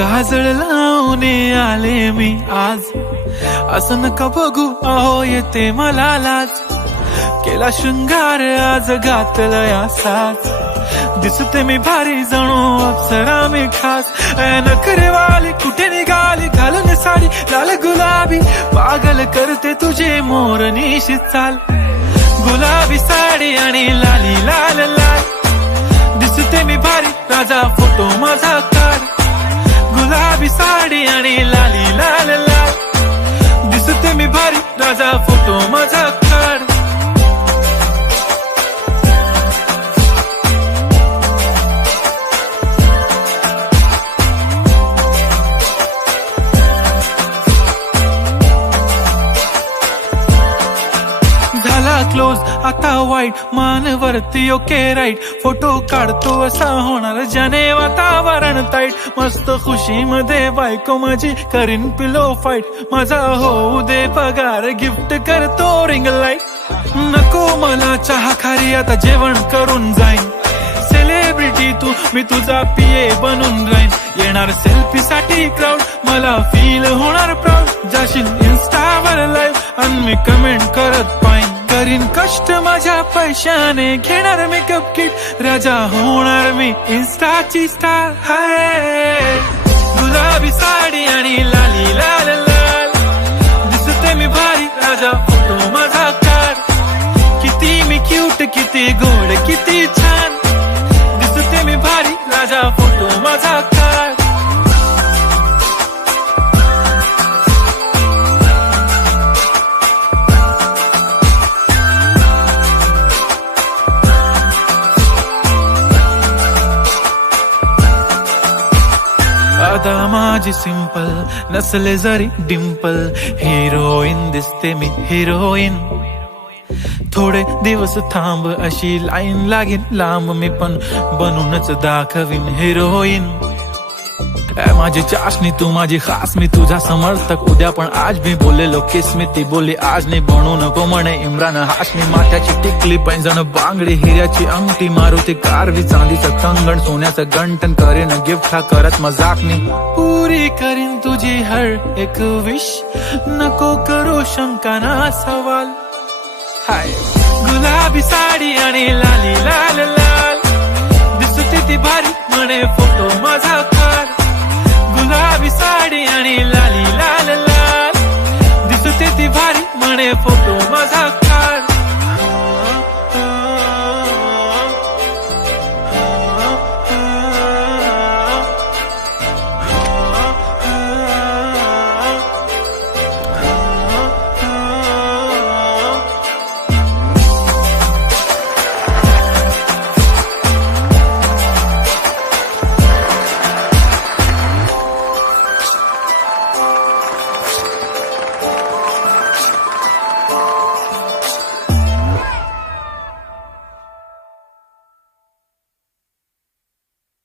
काजळ लावून आले मी आज, असं नका बघू अहो येते मला लाज. केला शृंगार आज घातला साज, दिसते मी भारी जणू अप्सरा मी खास. नखरेवाली कुठे निघाली घालून साडी लाल गुलाबी, पागल करते तुझे मोरनीशी चाल. गुलाबी साडी आणि लाली लाल लाल, दिसते मी भारी राजा फोटो माझा काढ. गुलाबी साडी आणि लाली लाल लाल, दिसते मी भारी राजा फोटो माझा काढ. क्लोज आता वाईट मानवरती ओके राईट, फोटो काढतो असा होणार ज्याने वातावरण ताईट. मस्त खुशी मध्ये बायको माझी करीन पिलो फाईट, माझा होऊ दे पगार गिफ्ट करतो रिंग लाईट. नको मला चहा खारी आता जेवण करून जाईन, सेलिब्रिटी तू मी तुझा पिये बनून राहीन. येणार सेल्फी साठी क्राऊड मला फील होणार प्राऊड, जाशील इन्स्टावर लाईव्ह आणि मी कमेंट करत पाहिन. करीन कष्ट माझ्या पैशाने घेणार मेकअप किट, राजा होणार मी इन्स्टाची स्टार. हाय गुलाबी साडी आणि लाली लाल लाल, दिसते मी भारी राजा फोटो माझा काढ. किती मी क्यूट किती गोड किती छान, दिसते मी भारी राजा फोटो माझा काढ. आता माझी सिंपल नसले जरी डिंपल, हिरोईन दिसते मी हिरोईन. थोडे दिवस थांब अशी लाईन लागेल लांब, मी पण बनूनच दाखवीन हिरोईन. माझी चाशनी तू माझी खास, मी तुझा समर्थक उद्या पण आज मी बोलेलो किस मी, ती बोली आज नाही बनू नको म्हणे इम्रान हाशमी. माथ्याची टिकली पैंजण बांगडी हिऱ्याची अंगठी, मारुती कारवी चांदीचं कंगण सोन्याचं गंटन, करीन गिफ्ट हा करत मजाक मी. पुरी करीन तुझी हर एक विश, नको करू शंका ना सवाल. हाय गुलाबी साडी आणि लाली लाल लाल, दिसते ती भारी म्हणे फोटो माझा काढ. गुलाबी साडी आणि लाली लाल लाल, दिसते ती भारी म्हणे फोटो माझा काढ.